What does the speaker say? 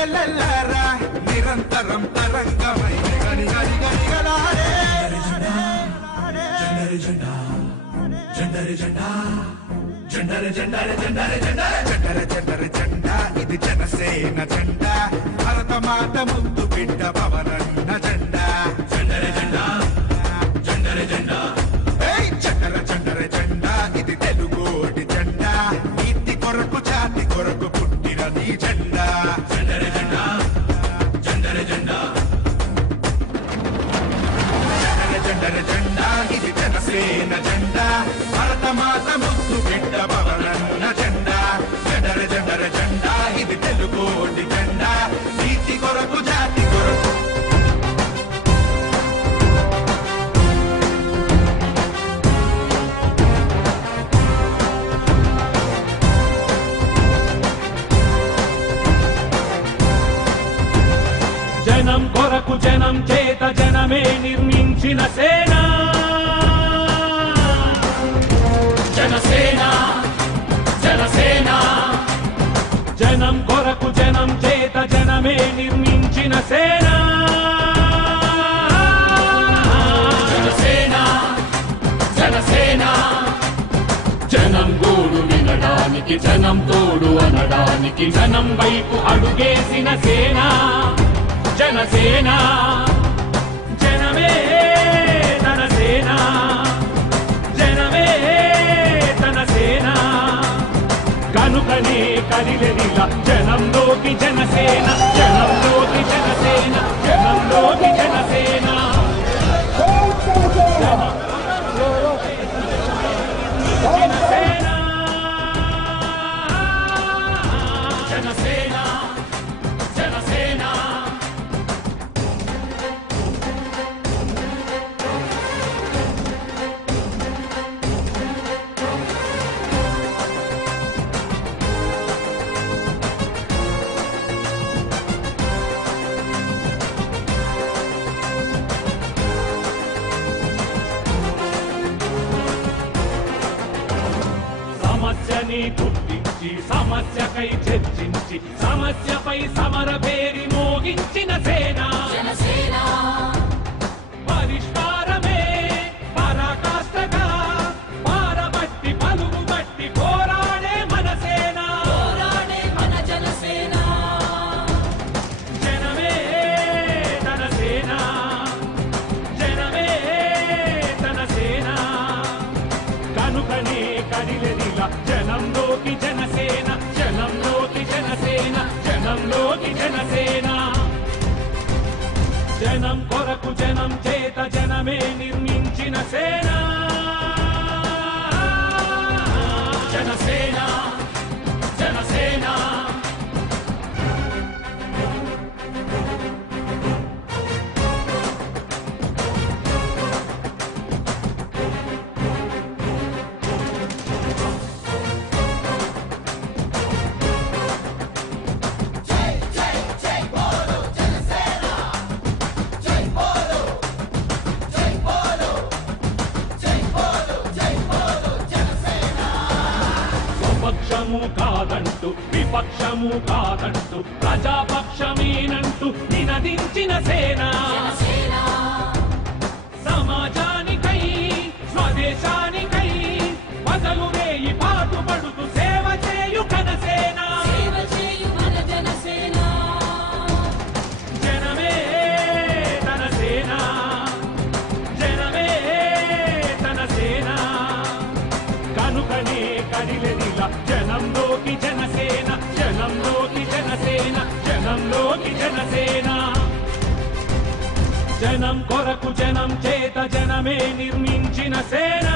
చెల్లెల్లారా నిరంతరం తరంగమై గని గని గనిగలాడే జెండరే జెండా జెండరే జెండా జెండరే జెండరే జెండరే జెండరే జెండరే జెండరే జెండా ఇది జనసేన జెండా భారత మాత ముద్దు బిడ్డ పవనన్న జెండా జెండరే జెండా జెండరే జెండా ఏయ్ జెండరే జెండరే జెండా ఇది తెలుగోడి జెండా నీతి కొరకు జాతి కొరకు పుట్టిన నీ జెండా జెండరే జెండా జెండరే జెండా జెండరే జెండరే జెండా ఇది జనసేన జెండా భారత మాత ముద్దు బిడ్డ పవనన్న జెండా జెండరే జెండరే జెండా ఇది తెలుగోడి జెండా నీతి కొరకు జాతి కొరకు జనం కొరకు జనం చేత జనమే నిర్మించిన సేన జనసేన జనసేన జనం కొరకు జనం చేత జనమే నిర్మించిన సేన జనసేన జనసేన జనం గోడు వినడానికి జనం తోడు అనడానికి జనం వైపు అడుగేసిన సేన జనసేన జనమే తన సేన జనమే తన సేన కనుకనే కదిలెదిలా జనంలోకి జనసేన జనంలోకి జనసేన జనంలోకి జనసేన జనసేన జనసేన జనసేన సమస్యని గుర్తించి సమస్యకై చర్చించి సమస్యపై సమర పేరి మోగించిన సేన పరిష్కారమే పరాకాష్ఠగా పారబట్టి పలుగు బట్టి పోరాడే మన సేన జనమే తన సేన జనమే తన సేన కనుకనే కదిలెదిలా జనంలోకి జనసేన జనంలోకి జనసేన జనంలోకి జనసేన జనం కొరకు జనం చేత జనమే నిర్మించిన సేన జనసేన జనసేన స్వపక్షము కాదంటూ విపక్షము కాదంటూ ప్రజాపక్షమేనంటూ నినదించిన సేన సమాజానికై స్వదేశానికై బదలు వేయి పాటుపడుతూ సేవ చేయు ఘనసేన జనమే తన సేన జనమే తన సేన కనుకనే కదిలెదిలా జనంలోకి జనసేన జనంలోకి జనసేన జనంలోకి జనసేన జనం కొరకు జనం చేత జనమే నిర్మించిన సేన